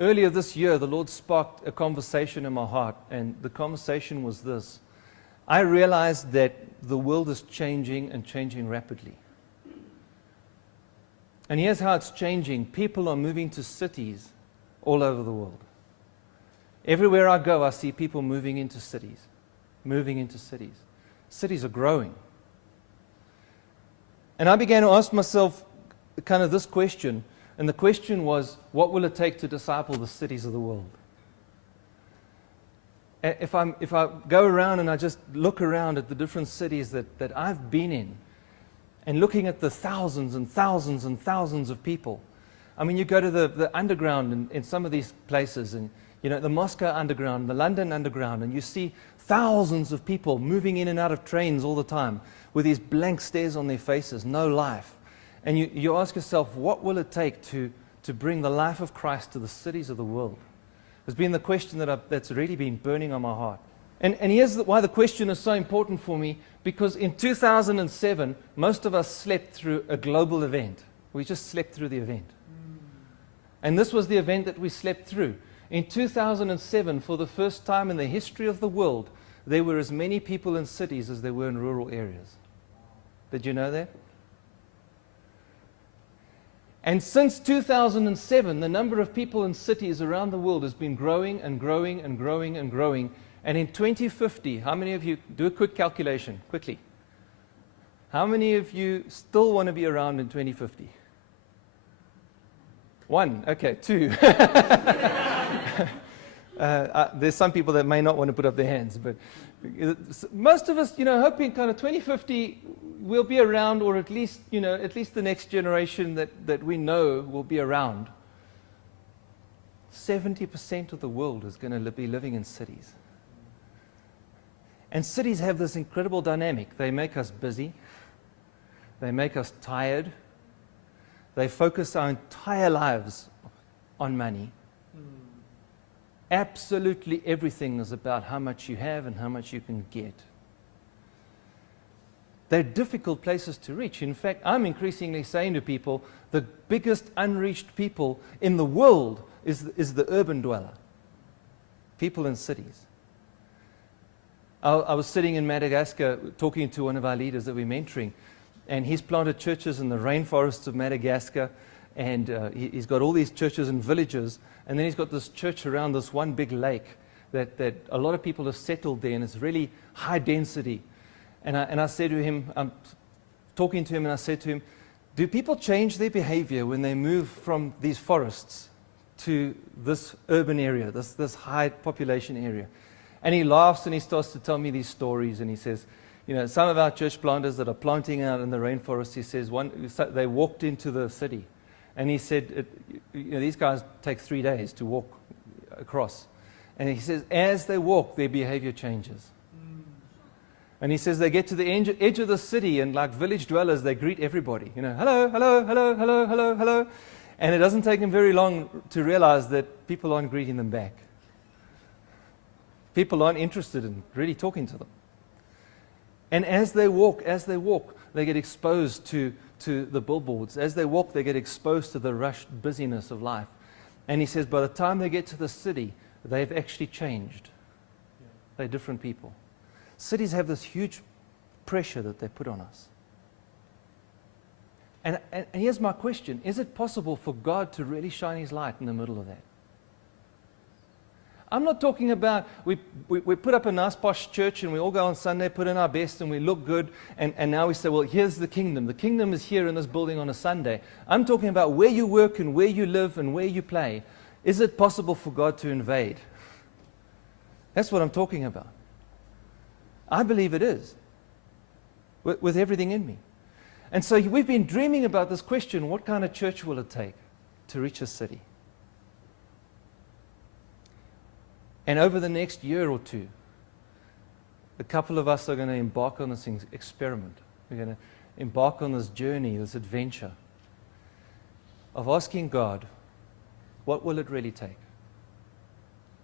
Earlier this year, the Lord sparked a conversation in my heart, and the conversation was this. I realized that the world is changing and changing rapidly. And here's how it's changing. People are moving to cities all over the world. Everywhere I go, I see people moving into cities. Moving into cities. Cities are growing. And I began to ask myself kind of this question. And the question was, what will it take to disciple the cities of the world? If I go around and I just look around at the different cities that I've been in, and looking at the thousands and thousands and thousands of people. I mean, you go to the underground in some of these places, and you know, the Moscow underground, the London underground, and you see thousands of people moving in and out of trains all the time with these blank stares on their faces, no life. And you ask yourself, what will it take to bring the life of Christ to the cities of the world? It's been the question that's really been burning on my heart. And here's why the question is so important for me, because in 2007, most of us slept through a global event. We just slept through the event. And this was the event that we slept through. In 2007, for the first time in the history of the world, there were as many people in cities as there were in rural areas. Did you know that? And since 2007, the number of people in cities around the world has been growing and growing and growing and growing. And in 2050, how many of you, do a quick calculation, quickly. How many of you still want to be around in 2050? One, okay, two. There's some people that may not want to put up their hands, but most of us, hoping kind of 2050 we'll be around, or at least the next generation that we know will be around. 70% of the world is going to be living in cities. And cities have this incredible dynamic. They make us busy. They make us tired. They focus our entire lives on money. Absolutely everything is about how much you have and how much you can get. They're difficult places to reach. In fact, I'm increasingly saying to people, the biggest unreached people in the world is the urban dweller. People in cities. I was sitting in Madagascar talking to one of our leaders that we're mentoring, and he's planted churches in the rainforests of Madagascar, and he's got all these churches in villages, and then he's got this church around this one big lake that a lot of people have settled there, and it's really high density. And I said to him, I'm talking to him, and I said to him, do people change their behavior when they move from these forests to this urban area, this high population area? And he laughs and he starts to tell me these stories, and he says, some of our church planters that are planting out in the rainforest, he says, they walked into the city, and he said, these guys take 3 days to walk across. And he says, as they walk, their behavior changes. And he says they get to the edge of the city, and like village dwellers, they greet everybody. Hello, hello, hello, hello, hello, hello. And it doesn't take them very long to realize that people aren't greeting them back. People aren't interested in really talking to them. And as they walk, they get exposed to the billboards. As they walk, they get exposed to the rushed busyness of life. And he says by the time they get to the city, they've actually changed. They're different people. Cities have this huge pressure that they put on us. And here's my question. Is it possible for God to really shine His light in the middle of that? I'm not talking about we put up a nice posh church and we all go on Sunday, put in our best, and we look good, and now we say, well, here's the kingdom. The kingdom is here in this building on a Sunday. I'm talking about where you work and where you live and where you play. Is it possible for God to invade? That's what I'm talking about. I believe it is, with everything in me. And so we've been dreaming about this question, what kind of church will it take to reach a city? And over the next year or two, a couple of us are going to embark on this experiment. We're going to embark on this journey, this adventure of asking God, what will it really take?